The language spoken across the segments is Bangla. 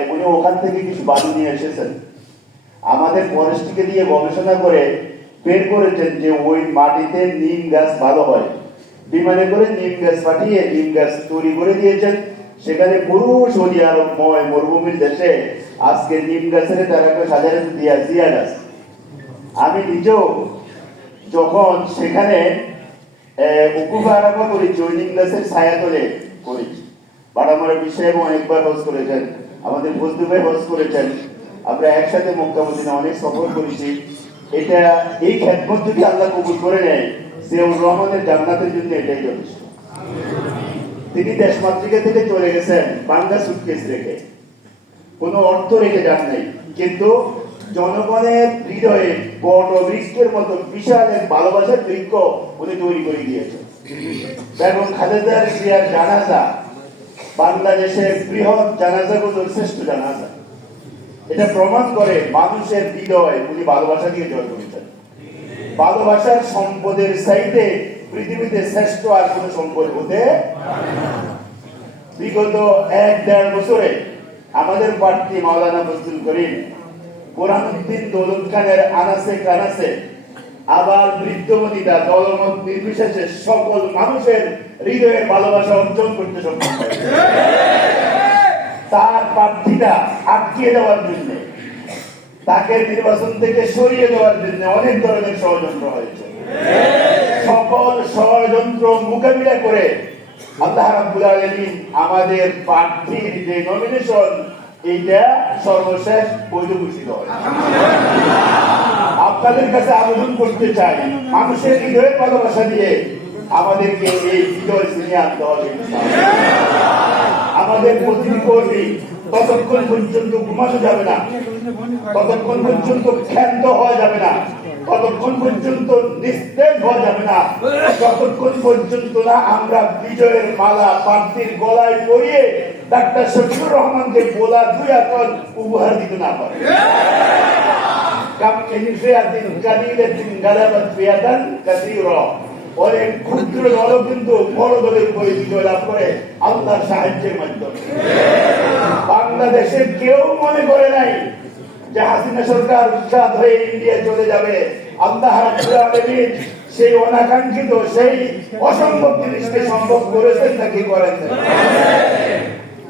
উনি ওখান থেকে কিছু বালু নিয়ে এসেছেন, আমাদের ফরেস্টকে দিয়ে গবেষণা করে বের করেছেন যে ওই মাটিতে নিম গাছ ভালো হয়। বিমানে করে নিম গাছ পাঠিয়ে নিম গাছ তৈরি করে দিয়েছেন। সেখানে পুরো সৌদি আরবময় মরুভূমির দেশে আজকে নিম গাছের তারা সাজারে দিয়া গাছ। আমি নিজেও যখন সেখানে উকুফ আরাফা করেছি, ওই নিম গাছের ছায়া তলে করেছি। বাড়ামারা বিষয়ে অনেকবার হজ করেছেন, আমাদের বন্ধু ভাই হজ করেছেন, আমরা একসাথে মক্কা মদিনা অনেক সফর করেছি। এটা এই খেদমত যদি আল্লাহ কবুল করে নেয়, জিয়াউর রহমানের জান্নাতের জন্য এটাই যথেষ্ট। তিনি দেশমাতৃকা থেকে চলে গেছেন বাংলা সুটকেস রেখে, কোনো অর্থ রেখে যান নাই, কিন্তু জনগণের হৃদয়ে বট বৃক্ষের মতো বিশাল এক ভালোবাসার বৃক্ষ উনি তৈরি করে দিয়েছেন। বেগম খালেদা জিয়ার জানাজা বাংলাদেশের বৃহৎ জানাজাগুলোর শ্রেষ্ঠ জানাজা। এটা প্রমাণ করে মানুষের হৃদয় উনি ভালোবাসা দিয়ে জয় করেছেন। ভালোবাসার সম্পদের চাইতে পৃথিবীতে শ্রেষ্ঠ আর কোন সম্পদ হতে বিগত 1-1.5 বছরে আমাদের প্রার্থী মাওলানা ফজলুল করিম, বোরহানুদ্দিন দৌলত খানের আনাসে কানাসে, আবার বৃদ্ধ বনিতা দলমত নির্বিশেষে সকল মানুষের হৃদয়ের ভালোবাসা অর্জন করতে সক্ষম হয়েছে। তার প্রার্থীটা আটকিয়ে দেওয়ার জন্য, তাকে নির্বাচন থেকে সরিয়ে দেওয়ার জন্য অনেক ধরনের ষড়যন্ত্র হয়েছে। সকল ষড়যন্ত্র মোকাবিলা করে আল্লাহ রাব্বুল আলামিন আমাদের প্রার্থীর যে নমিনেশন, এইটা সর্বশেষ বৈধ ঘোষিত হয়। আপনাদের কাছে আবেদন করতে চাই, মানুষের হৃদয়ের ভালোবাসা দিয়ে আমাদেরকে এই বিজয় ছিনিয়ে আনতে হবে। আমাদের প্রতিটি কর্মী ততক্ষণ পর্যন্ত ঘুমানো যাবে না, ততক্ষণ পর্যন্ত ক্ষান্ত হওয়া যাবে না, ততক্ষণ পর্যন্ত নিস্তেজ হওয়া যাবে না, ততক্ষণ পর্যন্ত না আমরা বিজয়ের মালা প্রার্থীর গলায় পরিয়ে ডাক্তার শফিকুর রহমানকে বলা 2 আসন উপহার দিতে না পারে। অনেক ক্ষুদ্র দলও কিন্তু বড় দলের উপরে বিজয় লাভ করে আল্লাহর সাহায্যের মাধ্যমে। বাংলাদেশের কেউ মনে করে নাই যে হাসিনা সরকার উৎখাত হয়ে ইন্ডিয়া চলে যাবে। আল্লাহ রাব্বুল আলামিন সেই অনাকাঙ্ক্ষিত, সেই অসম্ভব জিনিসকে সম্ভব করেছেন নাকি করেন।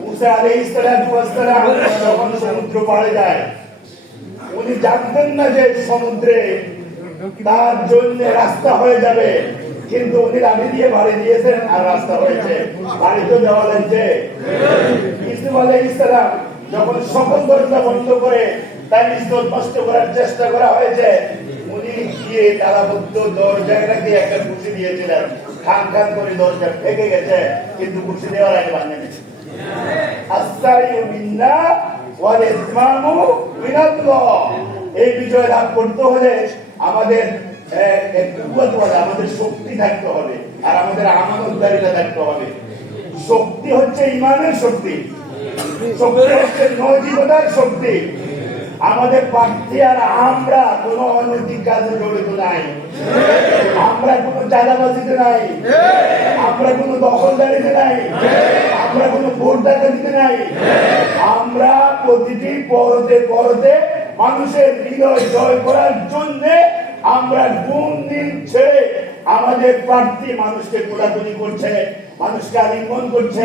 মুসা আলাইহিস সালাম যখন সমুদ্র পাড়ে যায়, উনি জানতেন না যে সমুদ্রে তার জন্য রাস্তা হয়ে যাবে, কিন্তু উনি লাঠি দিয়ে বাড়ি দিয়েছেন আর রাস্তা হয়েছে। বাড়ি তো যাওয়া লাগছে। ইউসুফ আলাইহিস সালাম যখন সকল দরজা বন্ধ করে তার ইজ্জত নষ্ট করার চেষ্টা করা হয়েছে, উনি গিয়ে তালাবদ্ধ দরজাটাকে একটা কুশি দিয়েছিলেন। খান খান করে দরজা ভেঙে গেছে, কিন্তু কুশি দেওয়ার আগে ভাঙে গেছে। আস-সাইয়ু মিন্না ওয়াল ইসমামু মিনাল্লাহ। এই বিজয় লাভ করতে হলে আমাদের আমাদের শক্তি থাকতে হবে, আর আমাদের আমানতদারিতা থাকতে হবে। শক্তি হচ্ছে ইমানের শক্তি, শক্তি হচ্ছে নৈতিকতার শক্তি। আমাদের প্রার্থী আর আমরা কোন অনৈতিক কাজে জড়িত নাই, আমরা কোন চাঁদাবাজিতে নাই, আমরা কোন দখলদারিতে নাই, আমরা কোন ভোট ডাকাতিতে নাই। আমরা প্রতিটি পরতে পরতে মানুষের হৃদয় জয় করার জন্য আমরা গুণ দিন ছেড়ে আমাদের প্রার্থী মানুষকে কোলাকুলি করছে, মানুষকে আলিঙ্গন করছে,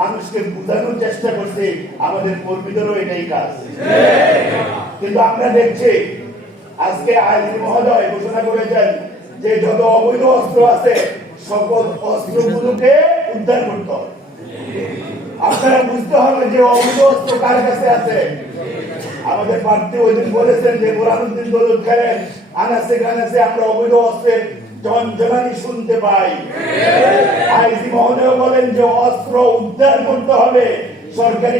মানুষকে বোঝানোর চেষ্টা করছে। আমাদের কর্মীদেরও এটাই কাজ। কিন্তু আমরা দেখছি আজকে আইজি মহোদয় ঘোষণা করেছেন যে যত অবৈধ অস্ত্র আছে সকল অস্ত্রগুলোকে উদ্ধার করতে হবে। আপনারা বুঝতে হবে যে অবৈধ অস্ত্র কার কাছে আছে। আমাদের প্রার্থী ওই দিন বলেছেন যে বোরহানুদ্দিন দৌলত খানের আনাসে কানাসে আমরা অবৈধ অস্ত্রের জনজনানি শুনতে পাই। আইজি মহোদয় বলেন যে অস্ত্র উদ্ধার করতে হবে। সরকারি